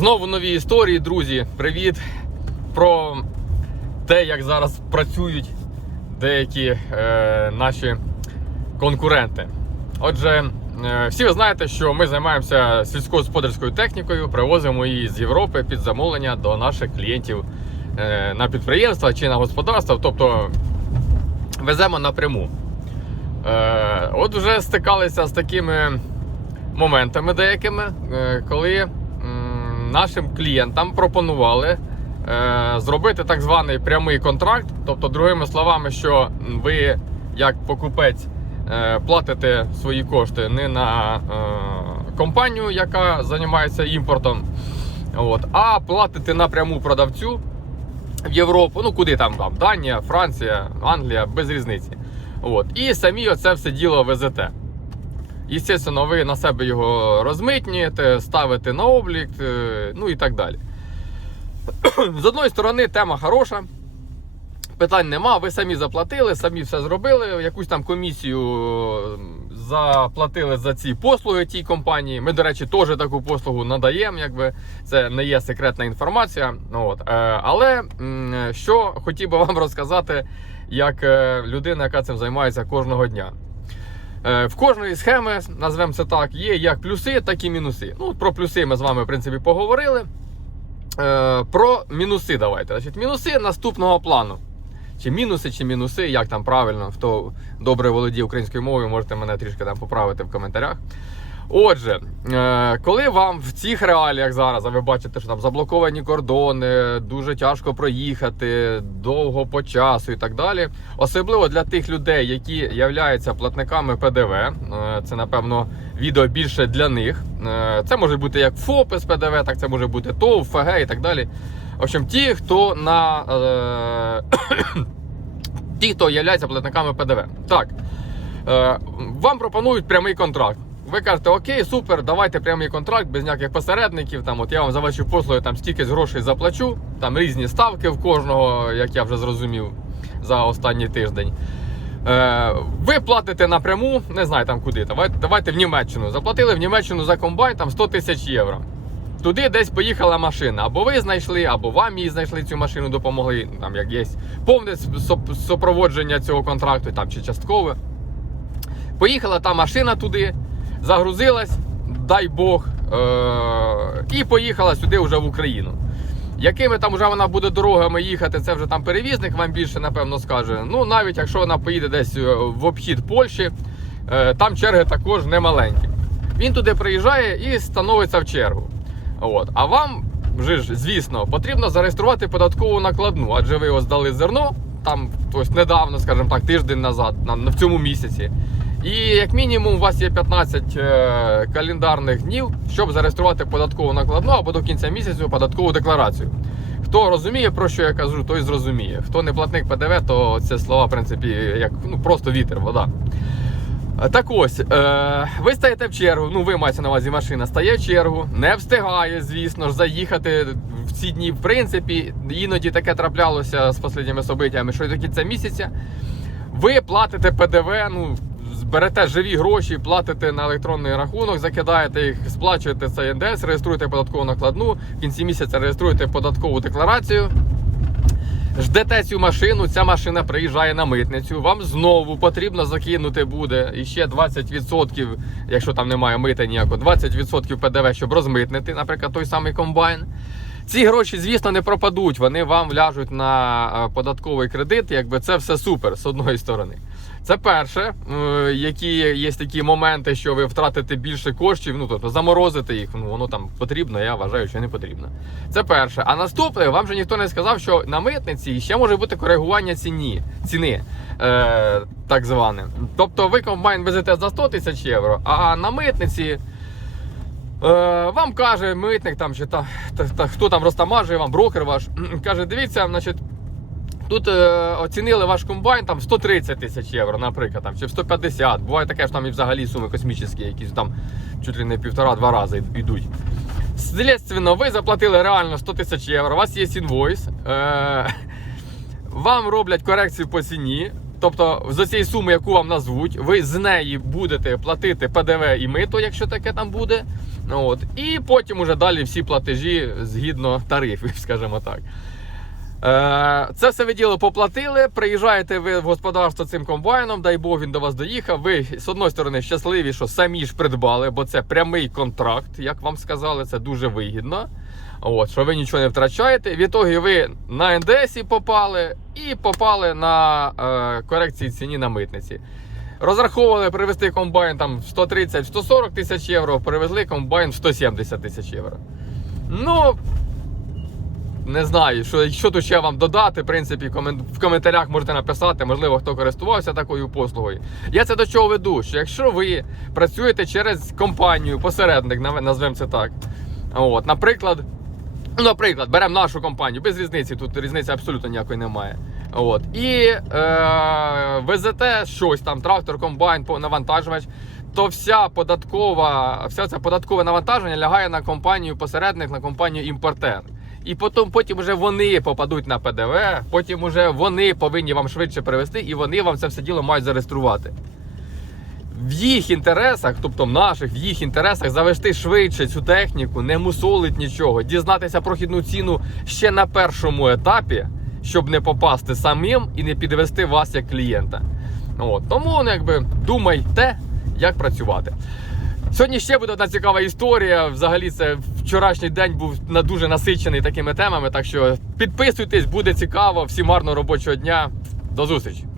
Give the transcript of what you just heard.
Знову нові історії, друзі. Привіт про те, як зараз працюють деякі е, наші конкуренти. Отже, е, всі ви знаєте, що ми займаємося сільськогосподарською технікою, привозимо її з Європи під замовлення до наших клієнтів е, на підприємства чи на господарства, тобто веземо напряму. Е, от вже стикалися з такими моментами деякими, е, коли нашим клієнтам пропонували е, зробити так званий прямий контракт. Тобто, другими словами, що ви, як покупець, е, платите свої кошти не на е, компанію, яка займається імпортом, от, а платите напряму продавцю в Європу, ну куди там, там Данія, Франція, Англія, без різниці. От. І самі оце все діло везете. Естественно, ви на себе його розмитнюєте, ставите на облік, е, ну і так далі. З одної сторони, тема хороша. Питань нема, ви самі заплатили, самі все зробили, якусь там комісію е, заплатили за ці послуги тій компанії. Ми, до речі, теж таку послугу надаємо, якби це не є секретна інформація. От. Е, Але що хотів би вам розказати, як е, людина, яка цим займається кожного дня. Е, В кожної схеми, назвемо це так, є як плюси, так і мінуси. Ну, про плюси ми з вами, в принципі, поговорили. Е, Про мінуси давайте. Значить, мінуси наступного плану. Чи мінуси, чи мінуси, як там правильно, хто добре володіє українською мовою, можете мене трішки там поправити в коментарях. Отже, е, коли вам в цих реаліях зараз, а ви бачите, що там заблоковані кордони, дуже тяжко проїхати, довго по часу і так далі. Особливо для тих людей, які являються платниками ПДВ, е, це напевно відео більше для них. Е, Це може бути як ФОП з ПДВ, так це може бути ТОВ, ФГ і так далі. В общем, ті, хто на ті, хто є платниками ПДВ. Так, вам пропонують прямий контракт. Ви кажете, окей, супер, давайте прямий контракт без ніяких посередників. Там, от я вам за ваші послуги там стільки грошей заплачу. Там різні ставки в кожного, як я вже зрозумів за останній тиждень. Е, ви платите напряму, не знаю там куди. Давайте, давайте в Німеччину. Заплатили в Німеччину за комбайн там 100 тисяч євро. Туди десь поїхала машина. Або ви знайшли, або вам її знайшли цю машину, допомогли. Там як є повне супроводження цього контракту, там чи часткове. Поїхала та машина туди, загрузилась, дай Бог, е- і поїхала сюди вже в Україну. Якими там вже вона буде дорогами їхати, це вже там перевізник вам більше напевно скаже. Ну навіть якщо вона поїде десь е, в обхід Польщі, е, там черги також немаленькі. Він туди приїжджає і становиться в чергу. От. А вам вже ж, звісно, потрібно зареєструвати податкову накладну, адже ви його здали зерно там ось недавно, скажімо так, тиждень назад, на, в цьому місяці. І як мінімум у вас є 15 е, календарних днів, щоб зареєструвати податкову накладну або до кінця місяця податкову декларацію. Хто розуміє, про що я кажу, той зрозуміє. Хто не платник ПДВ, то це слова, в принципі, як ну, просто вітер, вода. Е, Так ось, е, ви стаєте в чергу, ну ви маєте на увазі машина, стає в чергу, не встигає, звісно ж, заїхати в ці дні, в принципі, іноді таке траплялося з останніми событиями, що й до кінця місяця. Ви платите ПДВ, ну, берете живі гроші, платите на електронний рахунок, закидаєте їх, сплачуєте цей НДС, реєструєте податкову накладну, в кінці місяця реєструєте податкову декларацію. Ждете цю машину, ця машина приїжджає на митницю. Вам знову потрібно закинути буде іще 20%, якщо там немає мита ніякого, 20% ПДВ, щоб розмитнити, наприклад, той самий комбайн. Ці гроші, звісно, не пропадуть, вони вам ляжуть на е, податковий кредит, якби це все супер з одної сторони. Це перше, е, які є такі моменти, що ви втратите більше коштів, ну тобто заморозити їх, ну воно там потрібно, я вважаю, що не потрібно. Це перше. А наступне, вам же ніхто не сказав, що на митниці ще може бути коригування ціні, ціни, е, так зване. Тобто ви комбайн везете за 100 тисяч євро, а на митниці. Е, вам каже митник там чи та, та, та хто там розтамажує вам, брокер ваш, каже, дивіться, значить, тут е, оцінили ваш комбайн там 130 тисяч євро, наприклад, там, чи в 150. Буває таке, що там і взагалі суми космічні, якісь там чуть ли не півтора-два рази йдуть. Слідственно, ви заплатили реально 100 тисяч євро, у вас є інвойс, е, вам роблять корекцію по ціні. Тобто за цієї суми, яку вам назвуть, ви з неї будете платити ПДВ і мито, якщо таке там буде. От. І потім уже далі всі платежі згідно тарифів, скажімо так. Е, Це все ви діло поплатили. Приїжджаєте ви в господарство цим комбайном, дай Бог він до вас доїхав. Ви з одної сторони щасливі, що самі ж придбали, бо це прямий контракт, як вам сказали, це дуже вигідно. От, що ви нічого не втрачаєте. Відтоді ви на НДСі попали і попали на е, корекції ціні на митниці. Розраховували привезти комбайн там 130-140 тисяч євро, привезли комбайн в 170 тисяч євро. Ну, не знаю, що, що тут ще вам додати. В принципі, в коментарях можете написати, можливо, хто користувався такою послугою. Я це до чого веду? Що якщо ви працюєте через компанію, посередник, назвемо це так. От, наприклад, ну, наприклад, беремо нашу компанію, без різниці, тут різниці абсолютно ніякої немає. От, і е, везете щось там, трактор, комбайн, навантажувач, то вся податкова, вся це податкове навантаження лягає на компанію посередник, на компанію імпортер. І потім, потім вже вони попадуть на ПДВ, потім вже вони повинні вам швидше привезти, і вони вам це все діло мають зареєструвати. В їх інтересах, тобто в наших, в їх інтересах завести швидше цю техніку, не мусолить нічого, дізнатися прохідну ціну ще на першому етапі, щоб не попасти самим і не підвести вас як клієнта. От. Тому ну, якби думайте, як працювати. Сьогодні ще буде одна цікава історія. Взагалі, це вчорашній день був дуже насичений такими темами. Так що підписуйтесь, буде цікаво. Всім гарного робочого дня. До зустрічі!